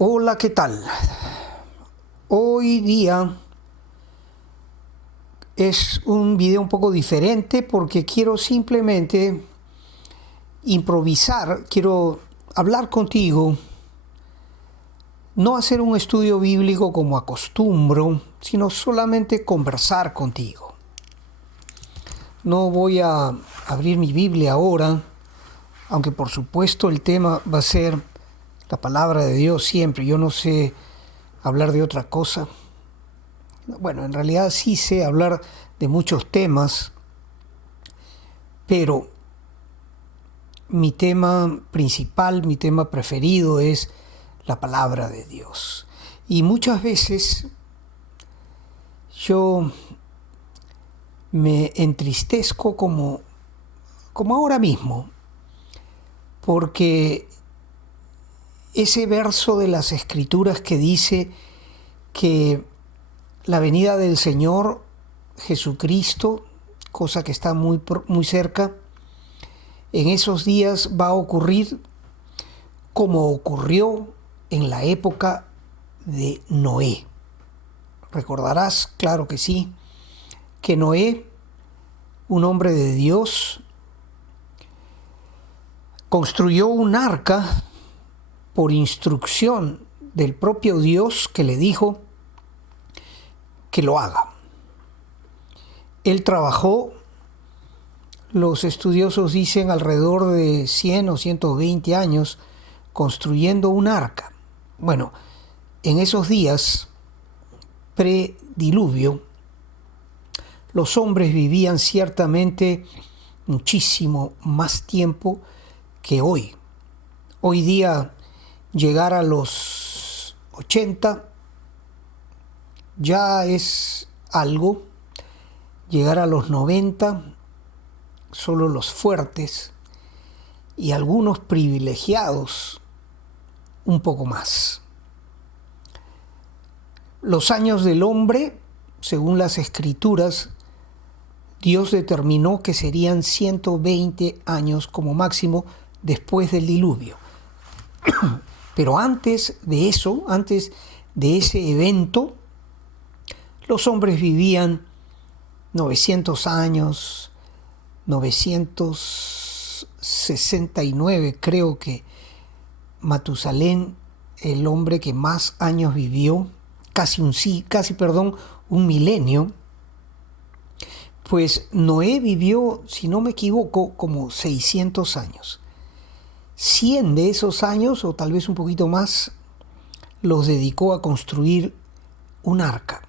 Hola, ¿qué tal? Hoy día es un video un poco diferente porque quiero simplemente improvisar, quiero hablar contigo, no hacer un estudio bíblico como acostumbro, sino solamente conversar contigo. No voy a abrir mi Biblia ahora, aunque por supuesto el tema va a ser la palabra de Dios siempre. Yo no sé hablar de otra cosa. Bueno, en realidad sí sé hablar de muchos temas, pero mi tema principal, mi tema preferido es la palabra de Dios. Y muchas veces yo me entristezco como ahora mismo, porque ese verso de las Escrituras que dice que la venida del Señor Jesucristo, cosa que está muy cerca, en esos días va a ocurrir como ocurrió en la época de Noé. Recordarás, claro que sí, que Noé, un hombre de Dios, construyó un arca por instrucción del propio Dios que le dijo que lo haga. Él trabajó, los estudiosos dicen, alrededor de 100 o 120 años construyendo un arca. Bueno, en esos días prediluvio, los hombres vivían ciertamente muchísimo más tiempo que hoy. Hoy día llegar a los 80 ya es algo, llegar a los 90 solo los fuertes y algunos privilegiados un poco más. Los años del hombre, según las Escrituras, Dios determinó que serían 120 años como máximo después del diluvio. Pero antes de eso, antes de ese evento, los hombres vivían 900 años, 969, creo que Matusalén, el hombre que más años vivió, un milenio. Pues Noé vivió, si no me equivoco, como 600 años. 100 de esos años, o tal vez un poquito más, los dedicó a construir un arca,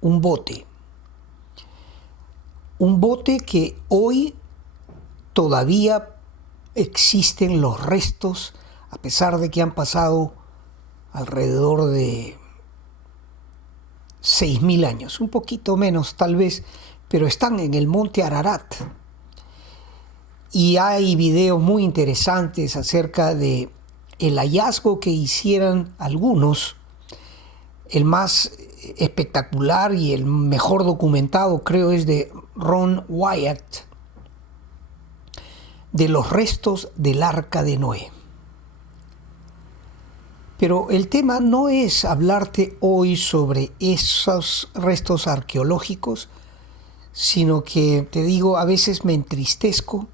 un bote. Un bote que hoy todavía existen los restos, a pesar de que han pasado alrededor de 6.000 años, un poquito menos tal vez, pero están en el monte Ararat. Y hay videos muy interesantes acerca de el hallazgo que hicieron algunos. El más espectacular y el mejor documentado, creo, es de Ron Wyatt, de los restos del arca de Noé. Pero el tema no es hablarte hoy sobre esos restos arqueológicos, sino que, te digo, a veces me entristezco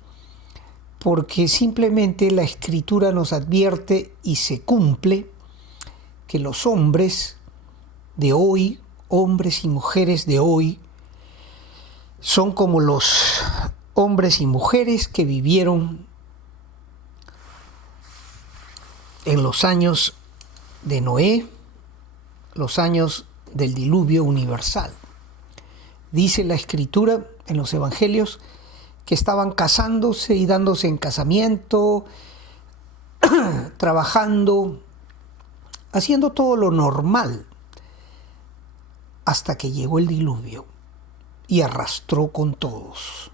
porque simplemente la Escritura nos advierte y se cumple que los hombres de hoy, hombres y mujeres de hoy, son como los hombres y mujeres que vivieron en los años de Noé, los años del diluvio universal. Dice la Escritura en los Evangelios que estaban casándose y dándose en casamiento, trabajando, haciendo todo lo normal, hasta que llegó el diluvio y arrastró con todos.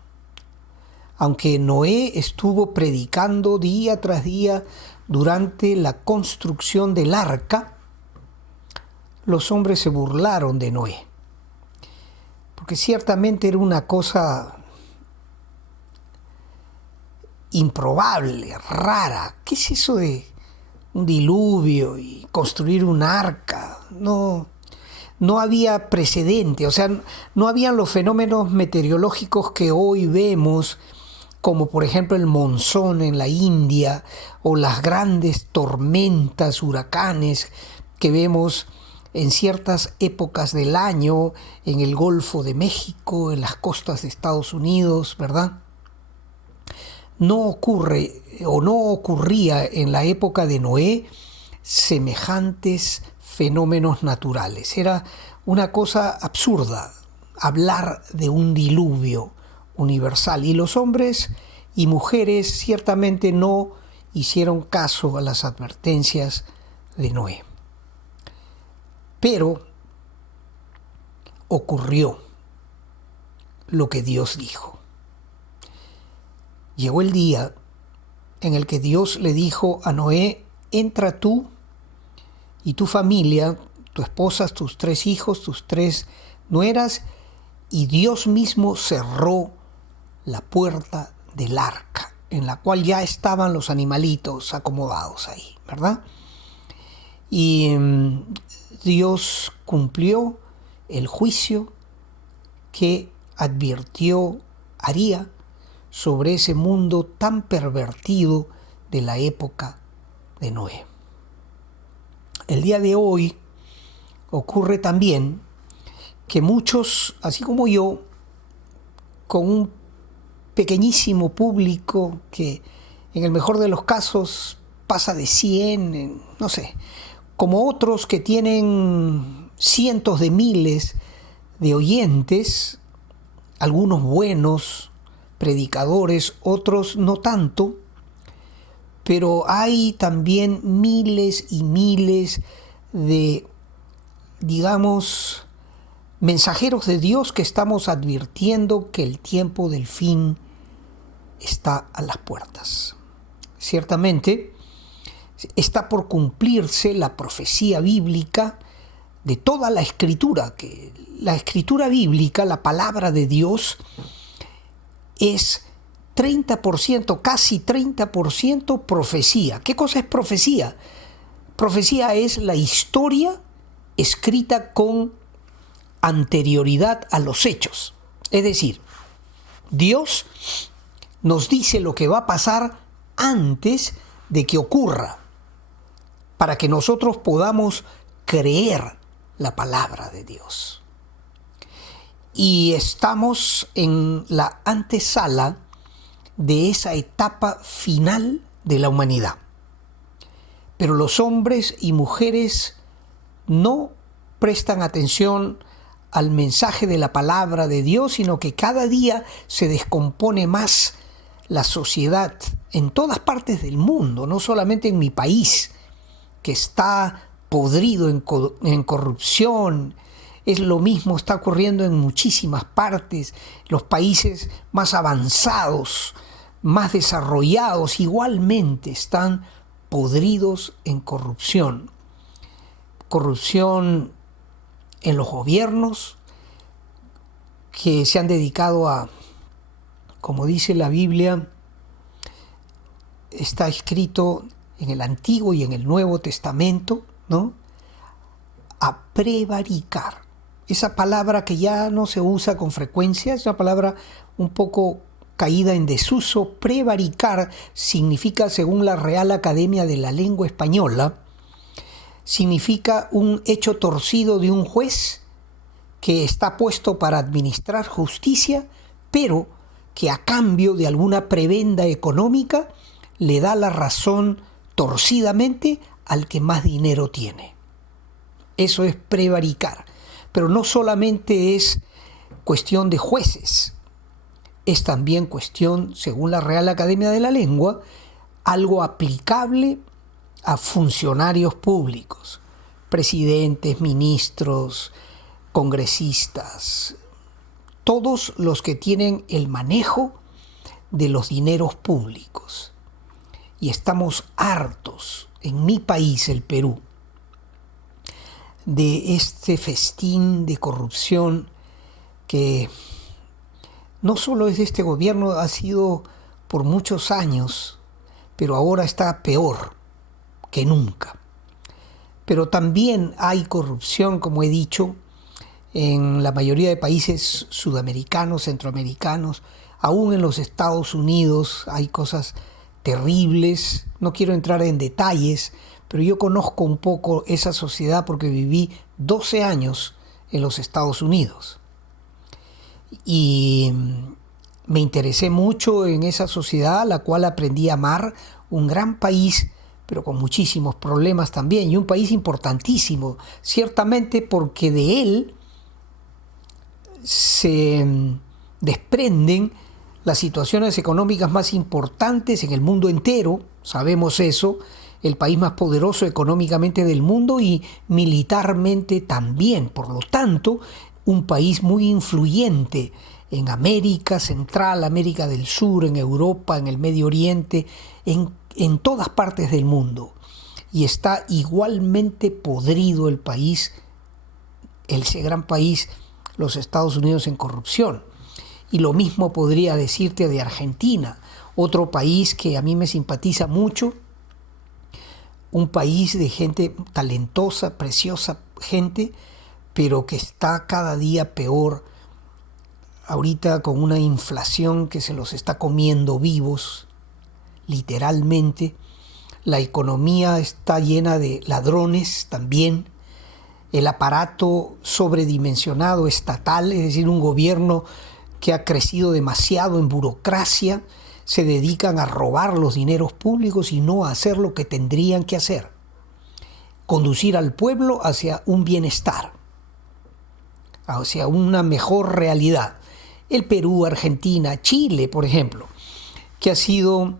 Aunque Noé estuvo predicando día tras día durante la construcción del arca, los hombres se burlaron de Noé, porque ciertamente era una cosa improbable, rara. ¿Qué es eso de un diluvio y construir un arca. No había precedente, o sea, no habían los fenómenos meteorológicos que hoy vemos, como por ejemplo el monzón en la India o las grandes tormentas, huracanes que vemos en ciertas épocas del año en el Golfo de México, en las costas de Estados Unidos, ¿verdad? No ocurre o no ocurría en la época de Noé semejantes fenómenos naturales. Era una cosa absurda hablar de un diluvio universal, y los hombres y mujeres ciertamente no hicieron caso a las advertencias de Noé. Pero ocurrió lo que Dios dijo. Llegó el día en el que Dios le dijo a Noé: entra tú y tu familia, tu esposa, tus 3 hijos, tus 3 nueras, y Dios mismo cerró la puerta del arca, en la cual ya estaban los animalitos acomodados ahí, ¿verdad? Y Dios cumplió el juicio que advirtió haría sobre ese mundo tan pervertido de la época de Noé. El día de hoy ocurre también que muchos, así como yo, con un pequeñísimo público que en el mejor de los casos pasa de 100, no sé, como otros que tienen cientos de miles de oyentes, algunos buenos predicadores, otros no tanto, pero hay también miles y miles de, digamos, mensajeros de Dios que estamos advirtiendo que el tiempo del fin está a las puertas. Ciertamente, está por cumplirse la profecía bíblica de toda la Escritura, que la Escritura bíblica, la palabra de Dios, es 30%, casi 30% profecía. ¿Qué cosa es profecía? Profecía es la historia escrita con anterioridad a los hechos. Es decir, Dios nos dice lo que va a pasar antes de que ocurra, para que nosotros podamos creer la palabra de Dios. Y estamos en la antesala de esa etapa final de la humanidad. Pero los hombres y mujeres no prestan atención al mensaje de la palabra de Dios, sino que cada día se descompone más la sociedad en todas partes del mundo, no solamente en mi país, que está podrido en corrupción. Es lo mismo, está ocurriendo en muchísimas partes. Los países más avanzados, más desarrollados, igualmente están podridos en corrupción. Corrupción en los gobiernos, que se han dedicado a, como dice la Biblia, está escrito en el Antiguo y en el Nuevo Testamento, ¿no?, a prevaricar. Esa palabra que ya no se usa con frecuencia, es una palabra un poco caída en desuso. Prevaricar significa, según la Real Academia de la Lengua Española, significa un hecho torcido de un juez que está puesto para administrar justicia, pero que a cambio de alguna prebenda económica le da la razón torcidamente al que más dinero tiene. Eso es prevaricar. Pero no solamente es cuestión de jueces, es también cuestión, según la Real Academia de la Lengua, algo aplicable a funcionarios públicos, presidentes, ministros, congresistas, todos los que tienen el manejo de los dineros públicos. Y estamos hartos, en mi país, el Perú, de este festín de corrupción que no solo es de este gobierno, ha sido por muchos años, pero ahora está peor, que nunca. Pero también hay corrupción, como he dicho, en la mayoría de países sudamericanos, centroamericanos, aún en los Estados Unidos hay cosas terribles. No quiero entrar en detalles, pero yo conozco un poco esa sociedad porque viví 12 años en los Estados Unidos. Y me interesé mucho en esa sociedad, la cual aprendí a amar, un gran país, pero con muchísimos problemas también, y un país importantísimo, ciertamente porque de él se desprenden las situaciones económicas más importantes en el mundo entero, sabemos eso, el país más poderoso económicamente del mundo y militarmente también. Por lo tanto, un país muy influyente en América Central, América del Sur, en Europa, en el Medio Oriente, en todas partes del mundo. Y está igualmente podrido el país, ese gran país, los Estados Unidos, en corrupción. Y lo mismo podría decirte de Argentina, otro país que a mí me simpatiza mucho, un país de gente talentosa, preciosa gente, pero que está cada día peor, ahorita con una inflación que se los está comiendo vivos, literalmente. La economía está llena de ladrones también, el aparato sobredimensionado estatal, es decir, un gobierno que ha crecido demasiado en burocracia, se dedican a robar los dineros públicos y no a hacer lo que tendrían que hacer, conducir al pueblo hacia un bienestar, hacia una mejor realidad. El Perú, Argentina, Chile, por ejemplo, que ha sido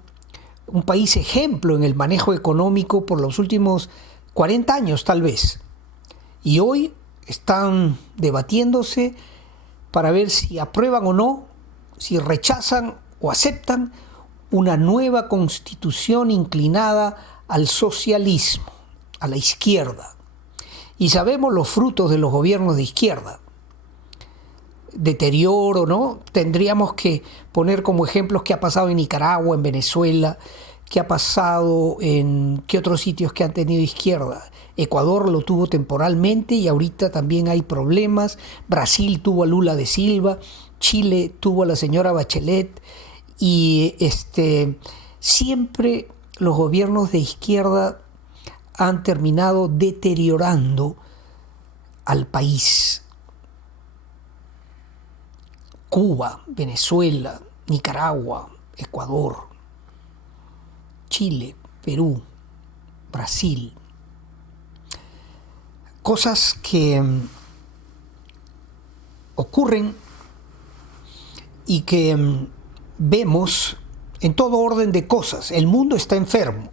un país ejemplo en el manejo económico por los últimos 40 años tal vez. Y hoy están debatiéndose para ver si aprueban o no, si rechazan o aceptan una nueva constitución inclinada al socialismo, a la izquierda. Y sabemos los frutos de los gobiernos de izquierda. Deterioro, ¿no? Tendríamos que poner como ejemplos qué ha pasado en Nicaragua, en Venezuela, qué ha pasado en qué otros sitios que han tenido izquierda. Ecuador lo tuvo temporalmente y ahorita también hay problemas. Brasil tuvo a Lula da Silva, Chile tuvo a la señora Bachelet y siempre los gobiernos de izquierda han terminado deteriorando al país. Cuba, Venezuela, Nicaragua, Ecuador, Chile, Perú, Brasil. Cosas que ocurren y que vemos en todo orden de cosas. El mundo está enfermo.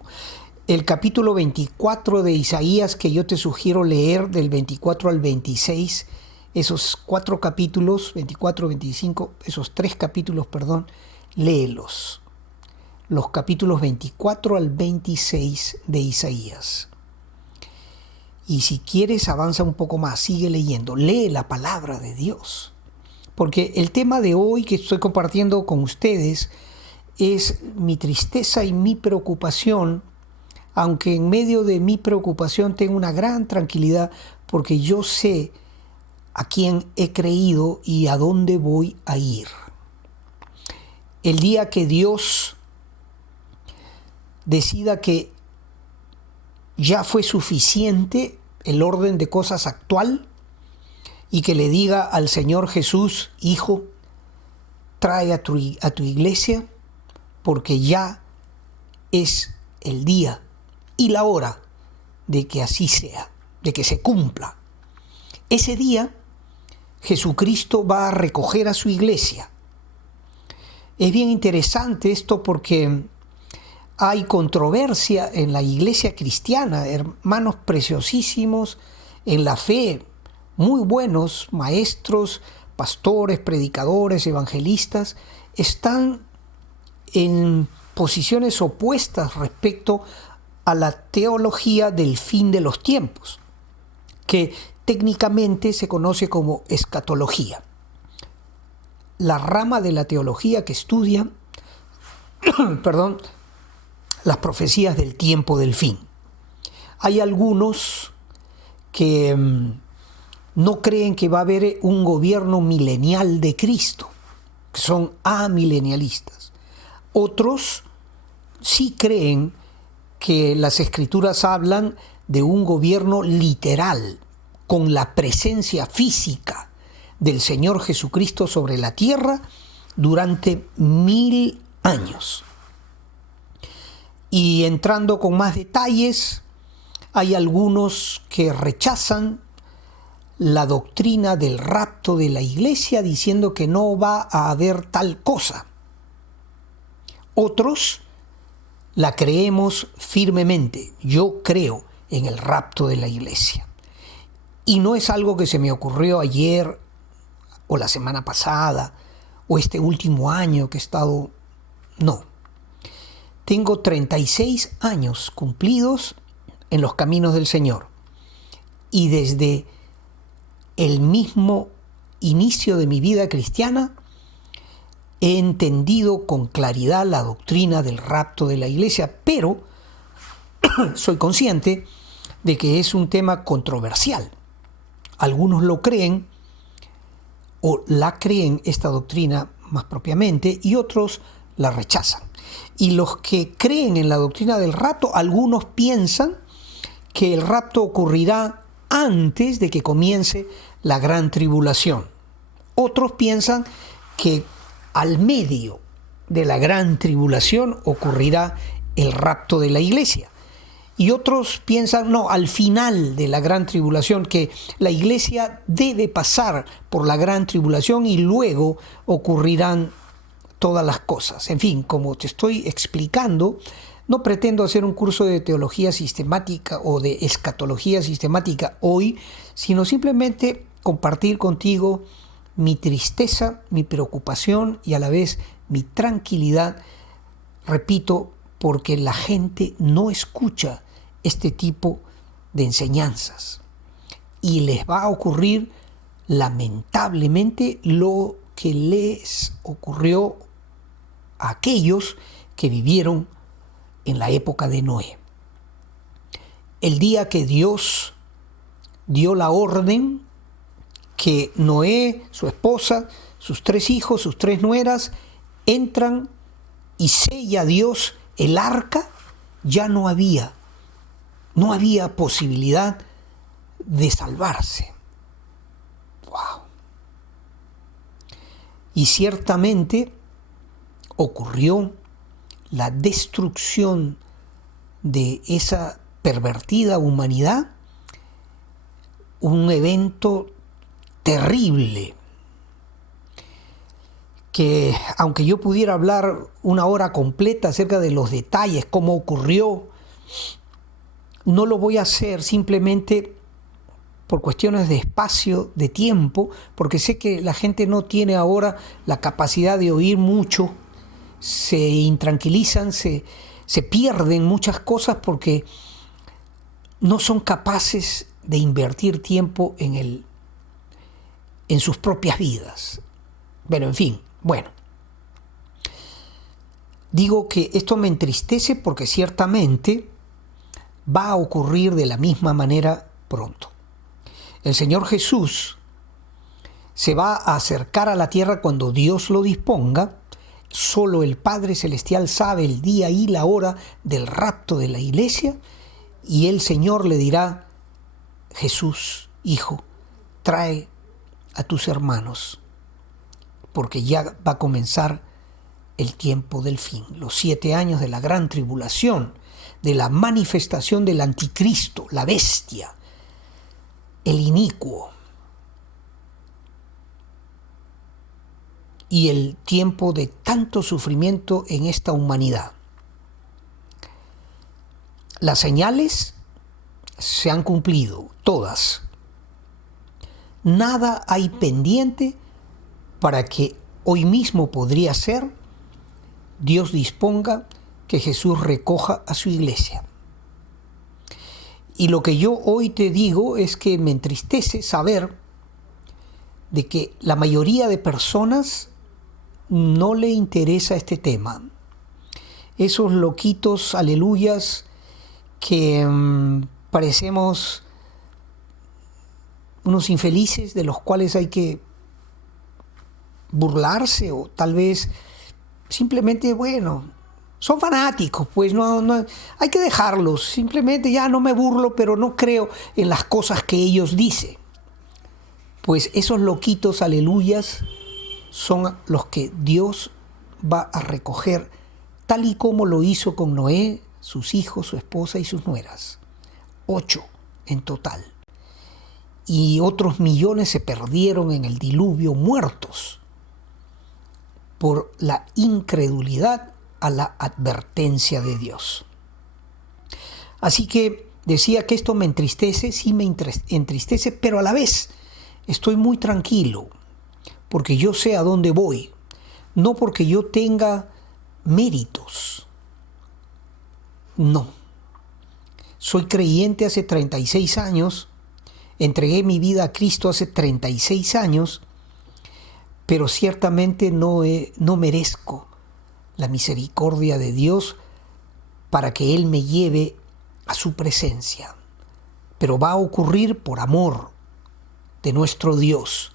El capítulo 24 de Isaías, que yo te sugiero leer del 24 al 26, esos 4 capítulos, 24, 25, esos 3 capítulos, léelos. Los capítulos 24 al 26 de Isaías. Y si quieres, avanza un poco más, sigue leyendo, lee la palabra de Dios. Porque el tema de hoy que estoy compartiendo con ustedes es mi tristeza y mi preocupación, aunque en medio de mi preocupación tengo una gran tranquilidad porque yo sé a quién he creído y a dónde voy a ir. El día que Dios decida que ya fue suficiente el orden de cosas actual y que le diga al Señor Jesús: Hijo, trae a tu iglesia porque ya es el día y la hora de que así sea, de que se cumpla. Ese día Jesucristo va a recoger a su iglesia. Es bien interesante esto porque hay controversia en la iglesia cristiana, hermanos preciosísimos en la fe, muy buenos maestros, pastores, predicadores, evangelistas, están en posiciones opuestas respecto a la teología del fin de los tiempos, que técnicamente se conoce como escatología. La rama de la teología que estudia las profecías del tiempo del fin. Hay algunos que no creen que va a haber un gobierno milenial de Cristo, que son amilenialistas. Otros sí creen que las Escrituras hablan de un gobierno literal, con la presencia física del Señor Jesucristo sobre la tierra durante 1000 años. Y entrando con más detalles, hay algunos que rechazan la doctrina del rapto de la iglesia diciendo que no va a haber tal cosa. Otros la creemos firmemente. Yo creo en el rapto de la iglesia. Y no es algo que se me ocurrió ayer o la semana pasada o este último año que he estado... No. Tengo 36 años cumplidos en los caminos del Señor. Y desde el mismo inicio de mi vida cristiana he entendido con claridad la doctrina del rapto de la iglesia, pero soy consciente de que es un tema controversial. Algunos lo creen o la creen esta doctrina más propiamente y otros la rechazan. Y los que creen en la doctrina del rapto, algunos piensan que el rapto ocurrirá antes de que comience la gran tribulación. Otros piensan que al medio de la gran tribulación ocurrirá el rapto de la iglesia. Y otros piensan, no, al final de la gran tribulación, que la iglesia debe pasar por la gran tribulación y luego ocurrirán todas las cosas. En fin, como te estoy explicando, no pretendo hacer un curso de teología sistemática o de escatología sistemática hoy, sino simplemente compartir contigo mi tristeza, mi preocupación y a la vez mi tranquilidad, repito, porque la gente no escucha este tipo de enseñanzas y les va a ocurrir lamentablemente lo que les ocurrió a aquellos que vivieron en la época de Noé. El día que Dios dio la orden que Noé, su esposa, sus 3 hijos, sus 3 nueras entran y sella Dios el arca, ya no había posibilidad de salvarse. ¡Wow! Y ciertamente ocurrió la destrucción de esa pervertida humanidad, un evento terrible que, aunque yo pudiera hablar una hora completa acerca de los detalles, cómo ocurrió, no lo voy a hacer simplemente por cuestiones de espacio, de tiempo, porque sé que la gente no tiene ahora la capacidad de oír mucho, se intranquilizan, se pierden muchas cosas porque no son capaces de invertir tiempo en sus propias vidas. Pero en fin, bueno. Digo que esto me entristece porque ciertamente va a ocurrir de la misma manera pronto. El Señor Jesús se va a acercar a la tierra cuando Dios lo disponga. Solo el Padre Celestial sabe el día y la hora del rapto de la iglesia, y el Señor le dirá: Jesús, hijo, trae a tus hermanos, porque ya va a comenzar el tiempo del fin, los 7 años de la gran tribulación, de la manifestación del anticristo, la bestia, el inicuo, y el tiempo de tanto sufrimiento en esta humanidad. Las señales se han cumplido, todas. Nada hay pendiente para que hoy mismo podría ser Dios disponga que Jesús recoja a su iglesia. Y lo que yo hoy te digo es que me entristece saber de que la mayoría de personas no le interesa este tema. Esos loquitos, aleluyas, que parecemos unos infelices de los cuales hay que burlarse, o tal vez simplemente, bueno, son fanáticos, pues no hay que dejarlos. Simplemente ya no me burlo, pero no creo en las cosas que ellos dicen. Pues esos loquitos, aleluyas, son los que Dios va a recoger, tal y como lo hizo con Noé, sus hijos, su esposa y sus nueras. 8 en total. Y otros millones se perdieron en el diluvio, muertos por la incredulidad a la advertencia de Dios. Así que decía que esto me entristece, sí me entristece, pero a la vez estoy muy tranquilo, porque yo sé a dónde voy, no porque yo tenga méritos. No. Soy creyente hace 36 años, entregué mi vida a Cristo hace 36 años, pero ciertamente no merezco la misericordia de Dios para que Él me lleve a su presencia. Pero va a ocurrir por amor de nuestro Dios,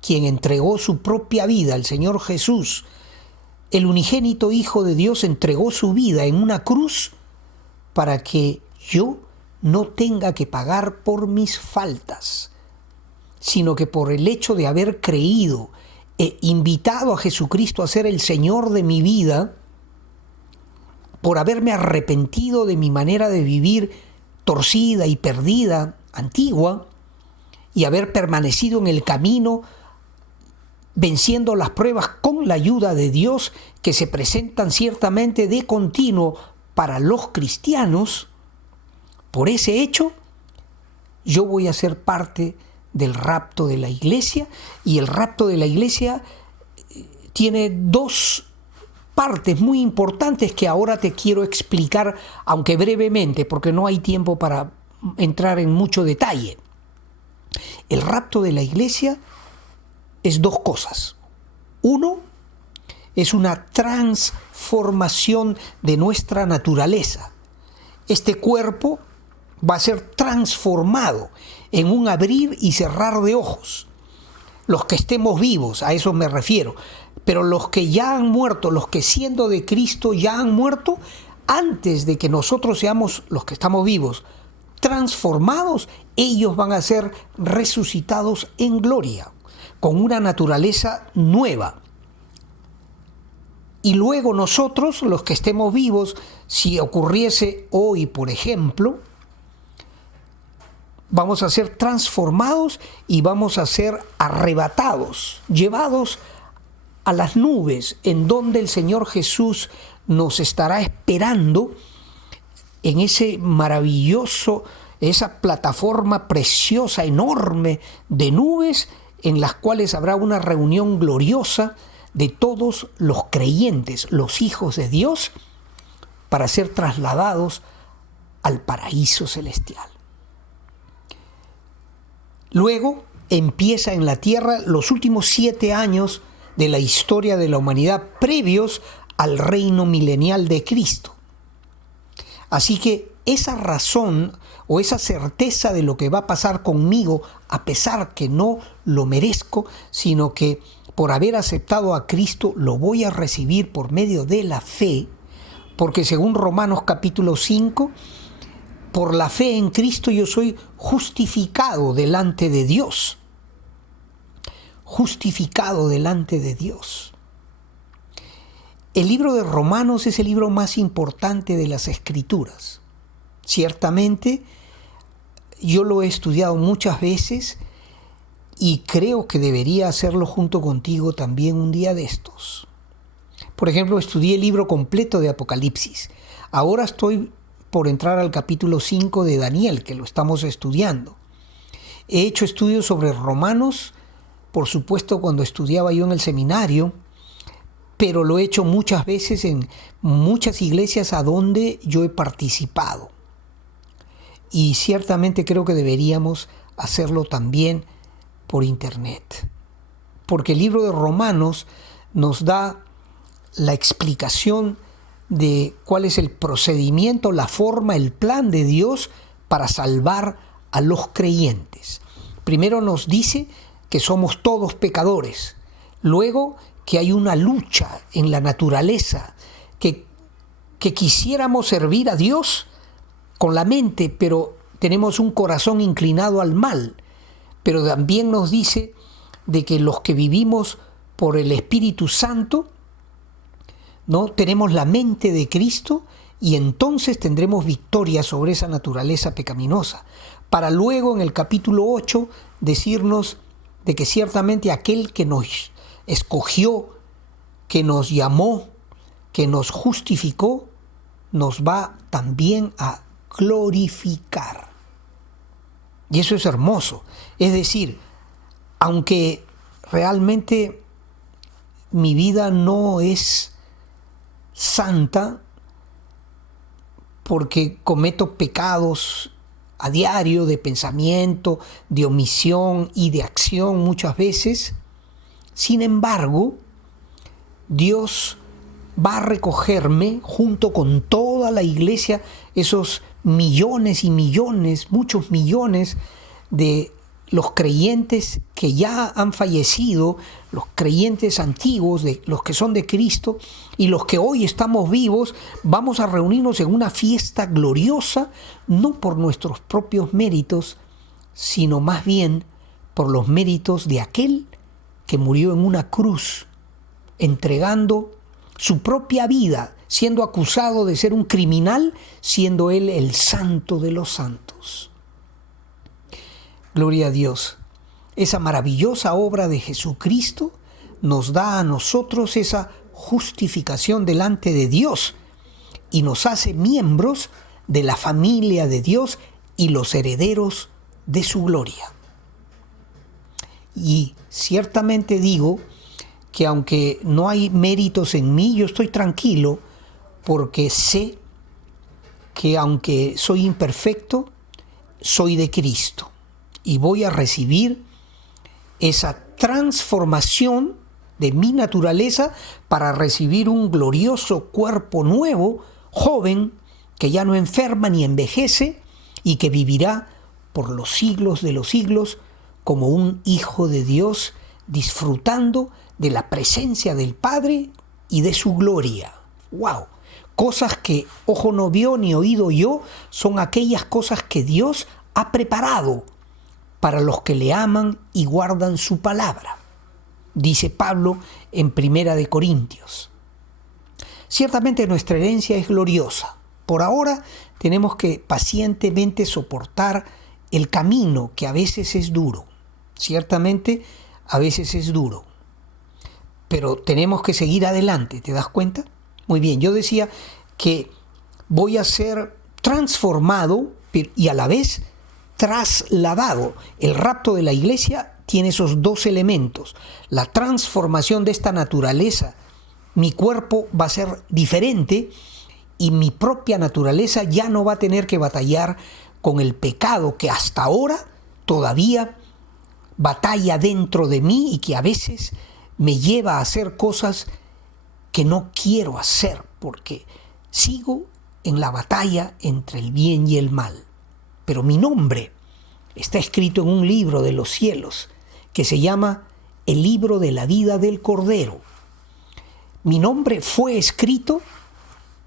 quien entregó su propia vida, el Señor Jesús, el unigénito Hijo de Dios, entregó su vida en una cruz para que yo no tenga que pagar por mis faltas, sino que por el hecho de haber creído e invitado a Jesucristo a ser el Señor de mi vida, por haberme arrepentido de mi manera de vivir torcida y perdida, antigua, y haber permanecido en el camino, venciendo las pruebas con la ayuda de Dios que se presentan ciertamente de continuo para los cristianos, por ese hecho, yo voy a ser parte del rapto de la iglesia, y el rapto de la iglesia tiene dos partes muy importantes que ahora te quiero explicar, aunque brevemente, porque no hay tiempo para entrar en mucho detalle. El rapto de la iglesia es dos cosas. Uno, es una transformación de nuestra naturaleza. Este cuerpo va a ser transformado en un abrir y cerrar de ojos. Los que estemos vivos, a eso me refiero. Pero los que ya han muerto, los que siendo de Cristo ya han muerto, antes de que nosotros seamos los que estamos vivos transformados, ellos van a ser resucitados en gloria, con una naturaleza nueva. Y luego nosotros, los que estemos vivos, si ocurriese hoy, por ejemplo, vamos a ser transformados y vamos a ser arrebatados, llevados a las nubes, en donde el Señor Jesús nos estará esperando en ese maravilloso, esa plataforma preciosa, enorme de nubes, en las cuales habrá una reunión gloriosa de todos los creyentes, los hijos de Dios, para ser trasladados al paraíso celestial. Luego empieza en la tierra los últimos 7 años de la historia de la humanidad previos al reino milenial de Cristo. Así que esa razón o esa certeza de lo que va a pasar conmigo, a pesar que no lo merezco, sino que por haber aceptado a Cristo lo voy a recibir por medio de la fe, porque según Romanos capítulo 5, por la fe en Cristo yo soy justificado delante de Dios. Justificado delante de Dios. El libro de Romanos es el libro más importante de las Escrituras. Ciertamente, yo lo he estudiado muchas veces y creo que debería hacerlo junto contigo también un día de estos. Por ejemplo, estudié el libro completo de Apocalipsis. Ahora estoy por entrar al capítulo 5 de Daniel, que lo estamos estudiando. He hecho estudios sobre Romanos, por supuesto, cuando estudiaba yo en el seminario, pero lo he hecho muchas veces en muchas iglesias a donde yo he participado. Y ciertamente creo que deberíamos hacerlo también por internet. Porque el libro de Romanos nos da la explicación de cuál es el procedimiento, la forma, el plan de Dios para salvar a los creyentes. Primero nos dice que somos todos pecadores. Luego que hay una lucha en la naturaleza, que quisiéramos servir a Dios con la mente, pero tenemos un corazón inclinado al mal. Pero también nos dice de que los que vivimos por el Espíritu Santo, ¿no? Tenemos la mente de Cristo y entonces tendremos victoria sobre esa naturaleza pecaminosa. Para luego en el capítulo 8 decirnos de que ciertamente aquel que nos escogió, que nos llamó, que nos justificó, nos va también a glorificar. Y eso es hermoso. Es decir, aunque realmente mi vida no es santa, porque cometo pecados a diario de pensamiento, de omisión y de acción muchas veces, sin embargo, Dios va a recogerme junto con toda la iglesia, esos millones y millones, muchos millones de los creyentes que ya han fallecido, los creyentes antiguos, de los que son de Cristo y los que hoy estamos vivos. Vamos a reunirnos en una fiesta gloriosa, no por nuestros propios méritos, sino más bien por los méritos de aquel que murió en una cruz, entregando su propia vida, siendo acusado de ser un criminal, siendo él el santo de los santos. Gloria a Dios. Esa maravillosa obra de Jesucristo nos da a nosotros esa justificación delante de Dios y nos hace miembros de la familia de Dios y los herederos de su gloria. Y ciertamente digo que aunque no hay méritos en mí, yo estoy tranquilo porque sé que aunque soy imperfecto, soy de Cristo y voy a recibir esa transformación de mi naturaleza para recibir un glorioso cuerpo nuevo, joven, que ya no enferma ni envejece y que vivirá por los siglos de los siglos como un hijo de Dios, disfrutando de la presencia del Padre y de su gloria. ¡Wow! Cosas que ojo no vio ni oído oyó, son aquellas cosas que Dios ha preparado para los que le aman y guardan su palabra, dice Pablo en Primera de Corintios. Ciertamente nuestra herencia es gloriosa. Por ahora tenemos que pacientemente soportar el camino que a veces es duro. Ciertamente a veces es duro, pero tenemos que seguir adelante, ¿te das cuenta? Muy bien, yo decía que voy a ser transformado y a la vez trasladado. El rapto de la iglesia tiene esos dos elementos. La transformación de esta naturaleza, mi cuerpo va a ser diferente y mi propia naturaleza ya no va a tener que batallar con el pecado que hasta ahora todavía batalla dentro de mí y que a veces me lleva a hacer cosas que no quiero hacer porque sigo en la batalla entre el bien y el mal. Pero mi nombre está escrito en un libro de los cielos que se llama el libro de la vida del Cordero. Mi nombre fue escrito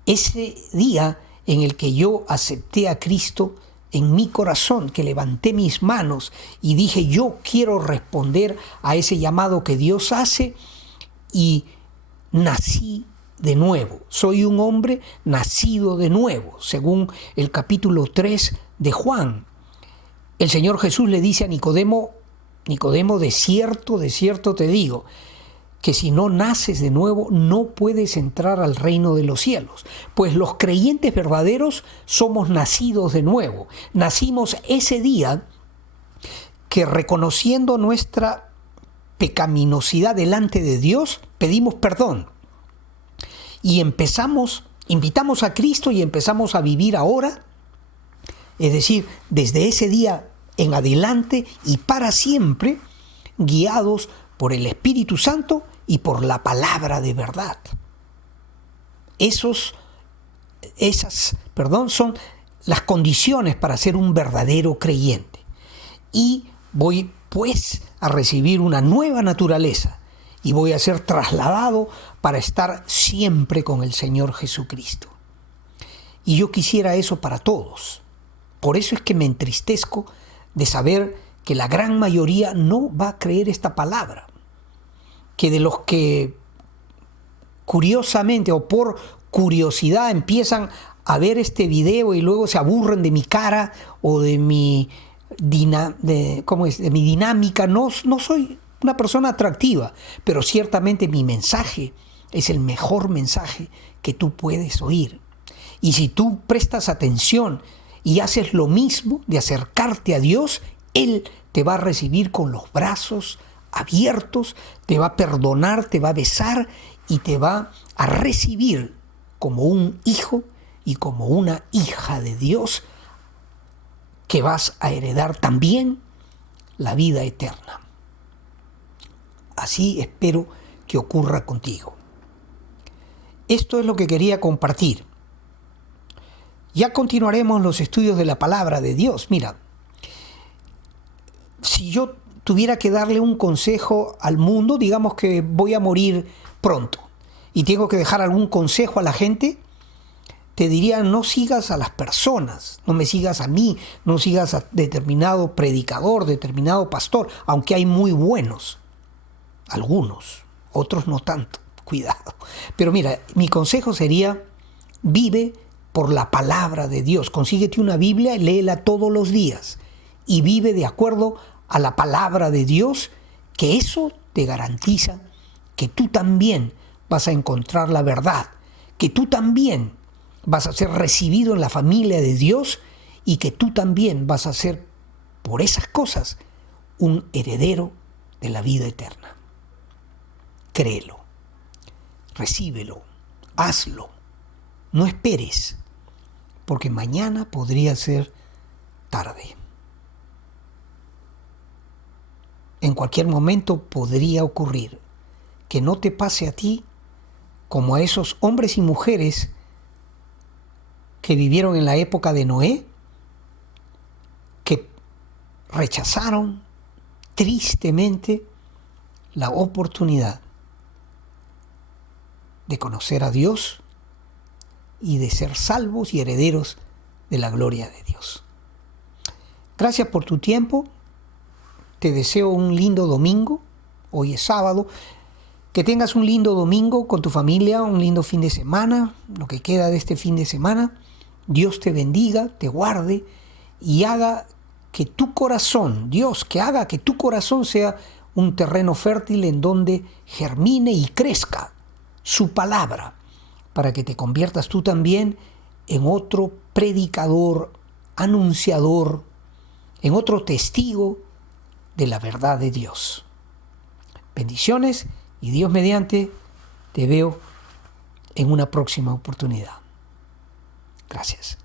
ese día en el que yo acepté a Cristo en mi corazón, que levanté mis manos y dije, yo quiero responder a ese llamado que Dios hace, y nací de nuevo. Soy un hombre nacido de nuevo, según el capítulo 3 de Juan. El Señor Jesús le dice a Nicodemo, Nicodemo, de cierto te digo, que si no naces de nuevo no puedes entrar al reino de los cielos. Pues los creyentes verdaderos somos nacidos de nuevo. Nacimos ese día que, reconociendo nuestra pecaminosidad delante de Dios, pedimos perdón. Y invitamos a Cristo y empezamos a vivir ahora, es decir, desde ese día en adelante y para siempre, guiados por el Espíritu Santo y por la palabra de verdad. Son las condiciones para ser un verdadero creyente. Y voy pues a recibir una nueva naturaleza y voy a ser trasladado para estar siempre con el Señor Jesucristo. Y yo quisiera eso para todos. Por eso es que me entristezco de saber que la gran mayoría no va a creer esta palabra. Que de los que curiosamente o por curiosidad empiezan a ver este video y luego se aburren de mi cara o de mi dinámica. No soy una persona atractiva, pero ciertamente mi mensaje es el mejor mensaje que tú puedes oír. Y si tú prestas atención y haces lo mismo de acercarte a Dios, Él te va a recibir con los brazos abiertos, te va a perdonar, te va a besar y te va a recibir como un hijo y como una hija de Dios, que vas a heredar también la vida eterna. Así espero que ocurra contigo. Esto es lo que quería compartir. Ya continuaremos los estudios de la palabra de Dios. Mira, si yo tuviera que darle un consejo al mundo, digamos que voy a morir pronto y tengo que dejar algún consejo a la gente, te diría: no sigas a las personas, no me sigas a mí, no sigas a determinado predicador, determinado pastor, aunque hay muy buenos, algunos, otros no tanto, cuidado. Pero mira, mi consejo sería: vive por la palabra de Dios. Consíguete una Biblia y léela todos los días y vive de acuerdo a la palabra de Dios, que eso te garantiza que tú también vas a encontrar la verdad, que tú también vas a ser recibido en la familia de Dios y que tú también vas a ser, por esas cosas, un heredero de la vida eterna. Créelo, recíbelo, hazlo, no esperes, porque mañana podría ser tarde. En cualquier momento podría ocurrir que no te pase a ti como a esos hombres y mujeres que vivieron en la época de Noé, que rechazaron tristemente la oportunidad de conocer a Dios y de ser salvos y herederos de la gloria de Dios. Gracias por tu tiempo. Te deseo un lindo domingo. Hoy es sábado. Que tengas un lindo domingo con tu familia, un lindo fin de semana, lo que queda de este fin de semana. Dios te bendiga, te guarde y haga que tu corazón, que haga que tu corazón sea un terreno fértil en donde germine y crezca su palabra, para que te conviertas tú también en otro predicador, anunciador, en otro testigo de la verdad de Dios. Bendiciones y Dios mediante te veo en una próxima oportunidad. Gracias.